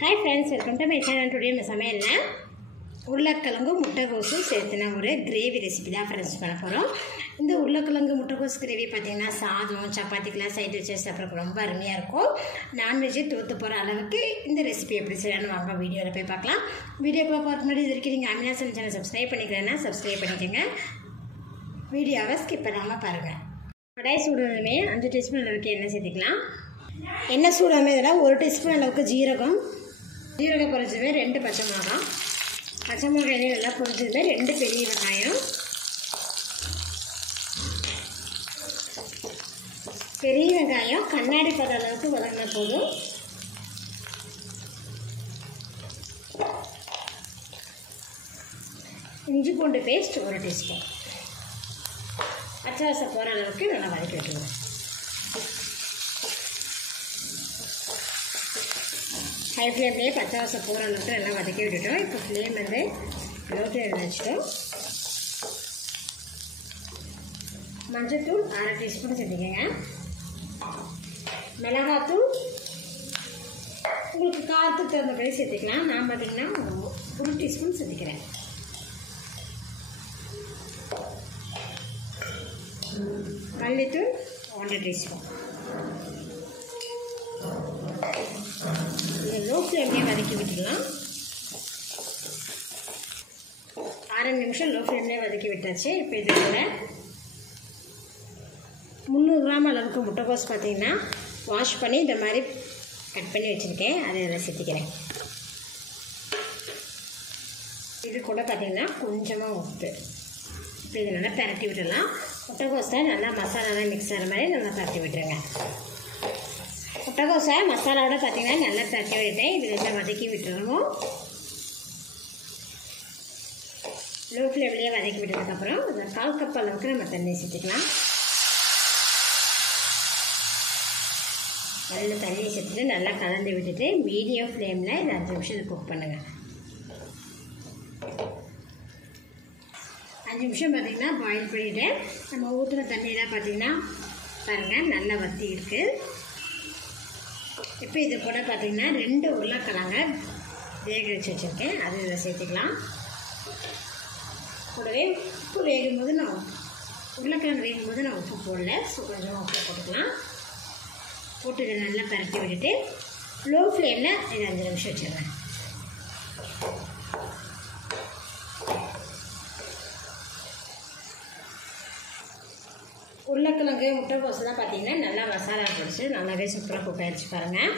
Hi friends, welcome to my channel. Today we Samayal உருளைக்கிழங்கு முட்டைகோசு சேர்த்துன ஒரு gravy recipe தான் friends பண்ண போகிறோம். இந்த உருளைக்கிழங்கு முட்டைகோஸ் கிரேவி பார்த்தீங்கன்னா சாதம் சப்பாத்திக்கெலாம் சைட் வச்சு சாப்பிட்றதுக்கு ரொம்ப அருமையாக இருக்கும். நான்வெஜ்ஜே தோற்று போகிற அளவுக்கு இந்த ரெசிபி எப்படி செய்யணும்னு வாங்க வீடியோவில் போய் பார்க்கலாம். வீடியோக்குள்ளே பார்க்க முன்னாடி இது வரைக்கும் நீங்கள் ஆமினா சேனல் சப்ஸ்கிரைப் பண்ணிக்கிறேன்னா சப்ஸ்கிரைப் பண்ணிக்கோங்க. வீடியோவை ஸ்கிப் பண்ணாமல் பாருங்கள். கடாய் சூடுமே 5 டீஸ்பூன் அளவுக்கு எண்ணெய் சேர்த்துக்கலாம். எண்ணெய் சூடாமல் இதில் 1 டீஸ்பூன் அளவுக்கு ஜீரகம் பொரிச்சதுமே 2 பச்சை மிளகாய் நல்லா பொரிச்சதுமே 2 பெரிய வெங்காயம், கண்ணாடி பத அளவுக்கு வதங்கின போதும் இஞ்சி பூண்டு பேஸ்ட் 1 டீஸ்பூன் பச்சை வாசம் போகிற அளவுக்கு நல்லா வதக்கி விட்டுருவேன். ஹை ஃப்ளேம்லேயே பச்சை வாசம் போகிற அளவுக்கு நல்லா வதக்கி விட்டுட்டோம். இப்போ ஃப்ளேம் வந்து லோ ஃப்ளேமில் வச்சுட்டோம். மஞ்சள்தூள் 1/2 டீஸ்பூன் சேர்த்துக்கங்க. மிளகாத்தூள் உங்களுக்கு காரத்துக்கு தகுந்தபடி சேர்த்துக்கலாம். நான் பார்த்தீங்கன்னா 1 டீஸ்பூன் சேர்த்துக்கிறேன். மல்லித்தூள் 1 டீஸ்பூன். இதை லோ ஃப்ளேம்லேயே வதக்கி விட்டுடலாம். 6 நிமிஷம் லோ ஃப்ளேம்லேயே வதக்கி விட்டாச்சு. இப்போ இதில் 300 கிராம் அளவுக்கு முட்டைகோஸ் பார்த்தீங்கன்னா வாஷ் பண்ணி இந்த மாதிரி கட் பண்ணி வச்சுருக்கேன். அதை இதில் சேர்த்திக்கிறேன். இது கூட பார்த்தீங்கன்னா கொஞ்சமாக உப்பு. இப்போ இதை நல்லா பரட்டி விட்டுடலாம். முட்டைகோஸை நல்லா மசாலாலாம் மிக்ஸ் ஆகிற மாதிரி நல்லா பரட்டி விட்டுருங்க. முட்டைகோஸை மசாலாவோட பார்த்தீங்கன்னா நல்லா பரட்டி விட்டேன். இது நல்லா வதக்கி விட்டுருவோம். லோ ஃப்ளேம்லேயே வதக்கி விட்டதுக்கப்புறம் ஒரு 1/4 கப் அளவுக்கு நம்ம தண்ணி சேர்த்துக்கலாம். நல்ல தண்ணியை சேர்த்துட்டு நல்லா கலந்து விட்டுட்டு மீடியம் ஃப்ளேமில் இது 5 நிமிஷம் குக் பண்ணுங்கள். 5 நிமிஷம் பார்த்திங்கன்னா பாயில் பண்ணிவிட்டு நம்ம ஊற்றுன தண்ணியெலாம் பார்த்திங்கன்னா பாருங்கள் நல்லா வற்றி இருக்குது. இப்போ இது கூட பார்த்திங்கன்னா 2 உருளைக்கிழங்க வேக வச்சு வச்சுருக்கேன். அது இதில் சேர்த்துக்கலாம். கூடவே உப்பு வேகும்போது உருளைக்கிழங்கு வேகும்போது நான் உப்பு போடல. ஸோ கொஞ்சமாக உப்பு போட்டுக்கலாம். போட்டு இதை நல்லா பரட்டி விட்டுட்டு லோ ஃப்ளேமில் இது 5 நிமிஷம் வச்சுருவேன். உருளைக்கிழங்கு முட்டைகோஸ்லாம் பார்த்தீங்கன்னா நல்லா மசாலா பிடிச்சி நல்லாவே சூப்பராக குக் ஆகிடுச்சு பாருங்கள்.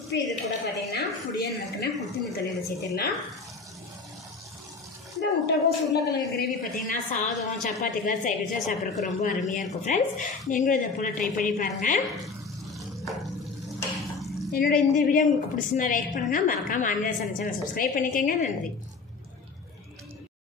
இப்போ இது கூட பார்த்தீங்கன்னா பொடியாக நறுக்குனா கொத்தமல்லி தழையில் சேர்த்துடலாம். இந்த முட்டைகோஸ் உருளைக்கிழங்கு கிரேவி பார்த்தீங்கன்னா சாதம் சப்பாத்திக்கெலாம் சைட் வச்சா சாப்பிட்றதுக்கு ரொம்ப அருமையாக இருக்கும் ஃப்ரெண்ட்ஸ். நீங்களும் இதை போல் ட்ரை பண்ணி பாருங்கள். என்னோட இந்த வீடியோ உங்களுக்கு பிடிச்சிருந்தா லைக் பண்ணுங்கள். மறக்காமல் ஆமினா சேனல் சப்ஸ்கிரைப் பண்ணிக்கோங்க. நன்றி.